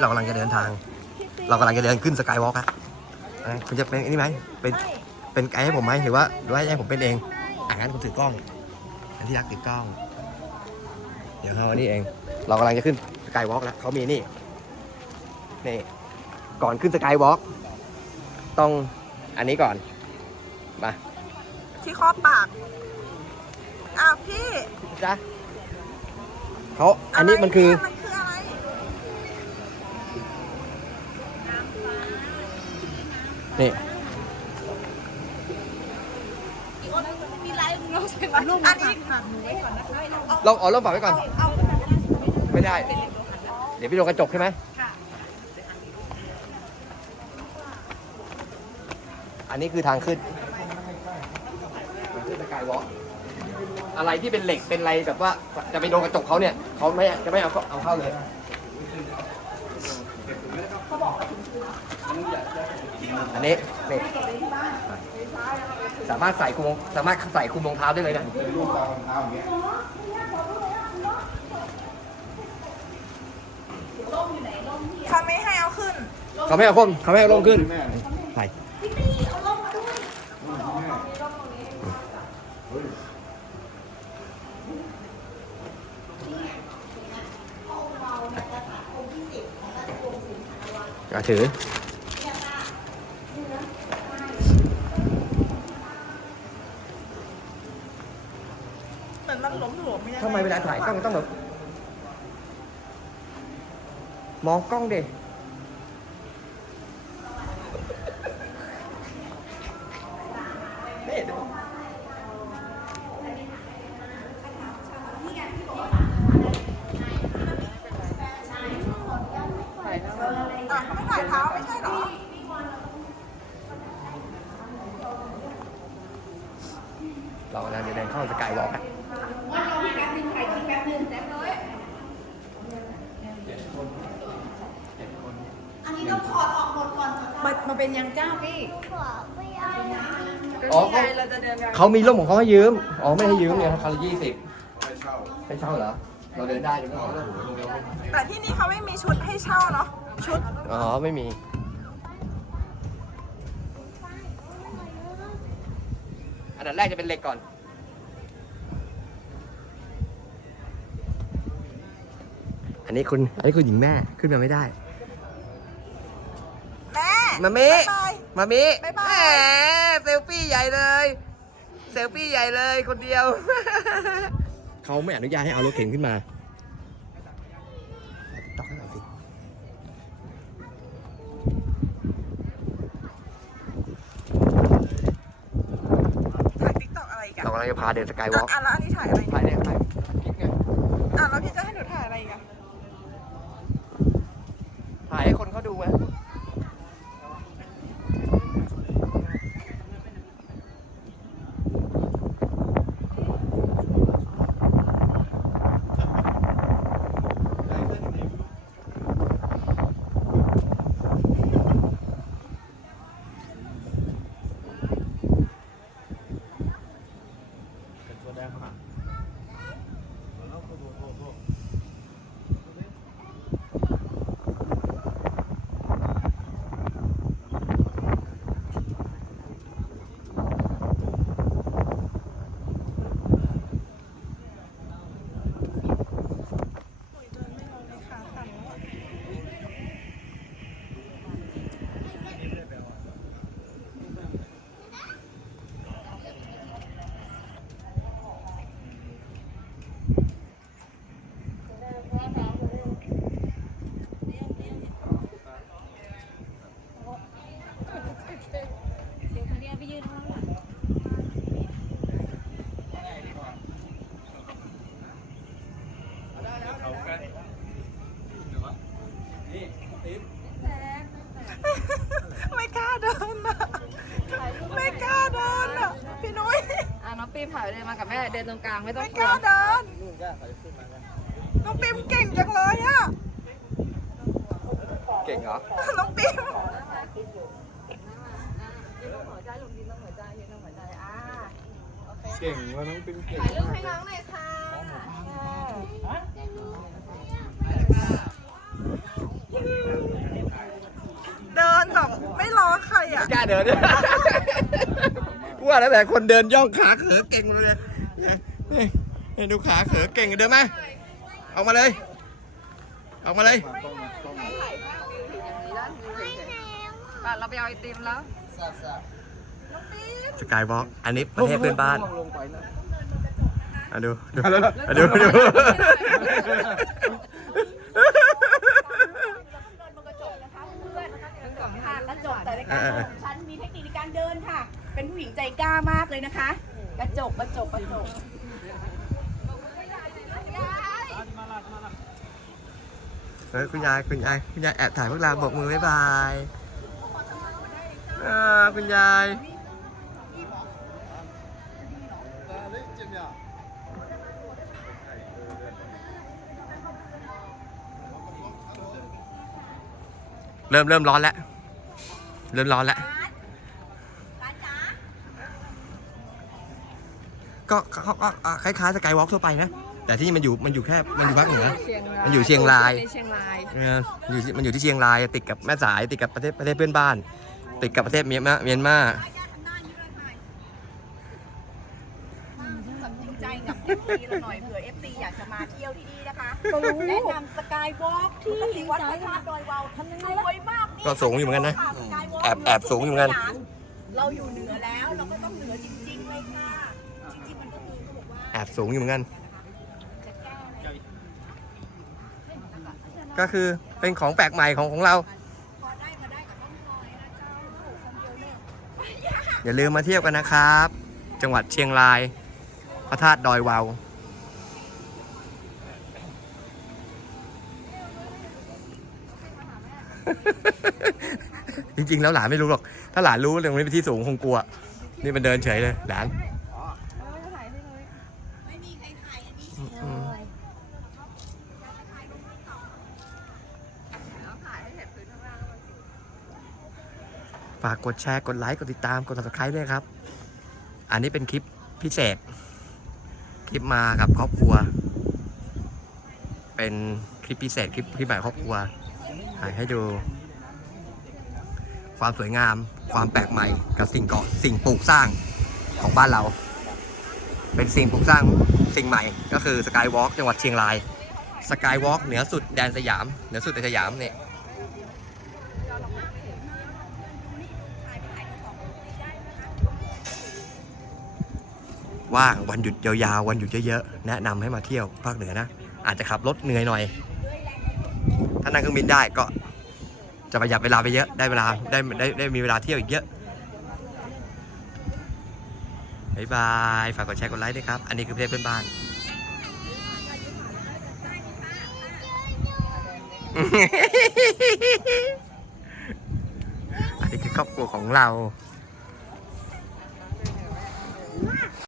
เรากำลังจะเดินทาง เรากำลังจะเดินขึ้นสกายวอล์กอะอะคุณจะเป็นอันนี้ไหมเป็นเป็นไกด์ให้ผมไหมหรือว่าหรือว่าให้ผมเป็นเองอ่างั้นคุณถือกล้อง อันที่รักถือกล้อง เดี๋ยวเขาอันนี้เอง เรากำลังจะขึ้นสกายวอล์กแล้วเขามีนี่นี่ก่อนขึ้นสกายวอล์กต้องอันนี้ก่อนมาที่ครอบปาก อ้าวพี่จ้ะเขาอันนี้มันคือะไรเย มันคืออะไรนี่มีไรเราใส่มาลูกอันนี้เราเอาเริ่มฝากไว้ก่อน เอาขึ้นมาไม่ได้ เดี๋ยวพี่โดนกระจกใช่ไหมอันนี้คือทางขึ้นขึ้นสกายวอล์กอะไรที่เป็นเหล็กเป็นอะไรแบบว่าจะไปโดนกระจกเขาเนี่ยเขาไม่จะไม่เอาเอาเข้าเลย อันนี้นี่สามารถใส่คุมสามารถใส่คุมรองเท้าได้เลยนะเขาไม่ให้เอาขึ้น เขาไม่เอาขึ้นเขาไม่เอาลงขึ้นไปอะถือ มือนมันหลวมหลวมๆไม่ได้ทำไมเวลาถ่ายกล้องต้องแบบ มองกล้องดินี่ดูอะเขาไม่ถ่ายเท้าไม่ใช่เหรอ เรากำลังจะเดินเข้าสกายวอล์กอะ มันมันเป็นยังเจ้าพี่อ๋อ เขาเขามีร่มของเขาให้ยืม อ๋อ ไม่ให้ยืมเนี่ยคันละยี่สิบไม่เช่าไม่เช่าเหรอ เราเดินได้ใช่ไหมแต่ที่นี่เขาไม่มีชุดให้เช่าเนาะ ชุด อ๋อ ไม่มีอันดับแรกจะเป็นเหล็กก่อน อันนี้คุณอันนี้คุณหญิงแม่ขึ้นมาไม่ได้ แม่มามิ บ๊ายบาย มามิบ๊ายบาย แหมเซลฟี่ใหญ่เลย เซลฟี่ใหญ่เลยคนเดียว เขาไม่อนุญาตให้เอารถเข็นขึ้นมาต้องให้หน่อยสิ ถ่ายติ๊กต็อกอะไรอีกันเรากำลังจะพาเดินสกายวอล์กอะแล้วอันนี้ถ่ายอะไรถ่ายเนี่ยถ่ายคลิปไงอะแล้วพี่จะให้หนูถ่ายอะไรอีกัน ถ่ายให้คนเขาดูไหมนี่ติ๊บ ไม่กล้าเดินอะ ไม่กล้าเดินอะ พี่นุ้ย อะน้องปีผ่ายเดินมากับแม่เดินตรงกลางไม่ต้องไม่กกลัวล้าเดินน้องปิมเก่งจังเลยอะเก่งเหรอ น้องปิมยืนตรงหัวใจลงยืนตรงหัวใจยืนตรงหัวใจอ่าเก่งว่าน้องเป็นเก่งถ่ายรูปให้น้องหน่อยค่ะเไม่รอใครอะกล้าเดินด้วย กูว่าแล้วแต่คนเดินย่องขาเขอเก่งเลยเนี่ยนี่นี่ดูขาเขอเก่งเดินมาออกมาเลย ออกมาเลยถ่ายภาพวิวถึงอย่างนี้แล้วถึงเฉยๆป่ะเราไปเอาไอติมแล้วสกายวอล์กอันนี้ประเทศเพื่อนบ้านลงไปนะอะดูดูอะดูดูค่ะกระจกแต่ในการ เป็นผู้หญิงใจกล้ามากเลยนะคะ กระจกกระจกกระจกเฮ้ยคุณยายคุณยายคุณยายแอบถ่ายพวกเราบอกมือบ๊ายบายอ่าคุณยายเริ่มเริ่มร้อนแล้ว เริ่มร้อนแล้ว ก็ก็ก็ก็คล้ายๆสกายวอล์กทั่วไปนะ แต่ที่นี่มันอยู่มันอยู่แค่มันอยู่ภาคเหนือ มันอยู่เชียงรายเชียงรายเอออยู่ที่มันอยู่ที่เชียงรายติดกับแม่สายติดกับประเทศประเทศเพื่อนบ้าน ติดกับประเทศเมียนมาเมียนมาจริงใจกับ FC เราหน่อยเผื่อ FC อยากจะมาเที่ยวที่นี่นะคะแนะนำสกายวอล์กที่วัดพระธาตุดอยวาวสวยมากนี่ก็สูงอยู่เหมือนกันนะค่ะ Skywalk แอบแอบสูงอยู่เหมือนกัน เราอยู่เหนือแล้วเราก็ต้องเหนือจริงๆเลยค่ะ จริงๆมันก็คือเขาบ อกว่าแอบสูงอยู่เหมือนกัน ก็คือเป็นของแปลกใหม่ของของเราพอได้มาได้กับต้องคอยนะเจ้าคนเดียวเนี่ยอย่าลืมมาเที่ยวกันนะครับ จังหวัดเชียงราย พระธาตุดอยวาวจริงๆ แล้วหลานไม่รู้หรอก ถ้าหลานรู้เรื่องนี้เป็นที่สูงคงกลัว นี่มันเดินเฉยเลยหลาน ไม่มีใครถ่ายอันนี้ อืม แล้วถ่ายให้เห็นพื้นข้างล่างด้วย ฝากกดแชร์ กดไลค์ กดติดตาม กด subscribe ด้วยครับ อันนี้เป็นคลิปพิเศษ คลิปมากับครอบครัว เป็นคลิปพิเศษคลิปคลิปใหม่ครอบครัวถ่ายให้ดู ความสวยงาม ความแปลกใหม่ กับสิ่งเกาะสิ่งปลูกสร้างของบ้านเรา เป็นสิ่งปลูกสร้างสิ่งใหม่ ก็คือสกายวอล์กจังหวัดเชียงรายสกายวอล์กเหนือสุดแดนสยาม เหนือสุดในสยามเนี่ย ว่างวันหยุดยาวๆ วันหยุดเยอะๆ แนะนำให้มาเที่ยวภาคเหนือนะ อาจจะขับรถเหนื่อยหน่อย ถ้านั่งเครื่องบินได้ก็จะประหยัดเวลาไปเยอะ ได้เวลาได้ได้ได้มีเวลาเที่ยวอีกเยอะบายบาย ฝากกดแชร์กดไลค์ด้วยครับ อันนี้คือเพจเพื่อนบ้าน อันนี้คือครอบครัวของเรา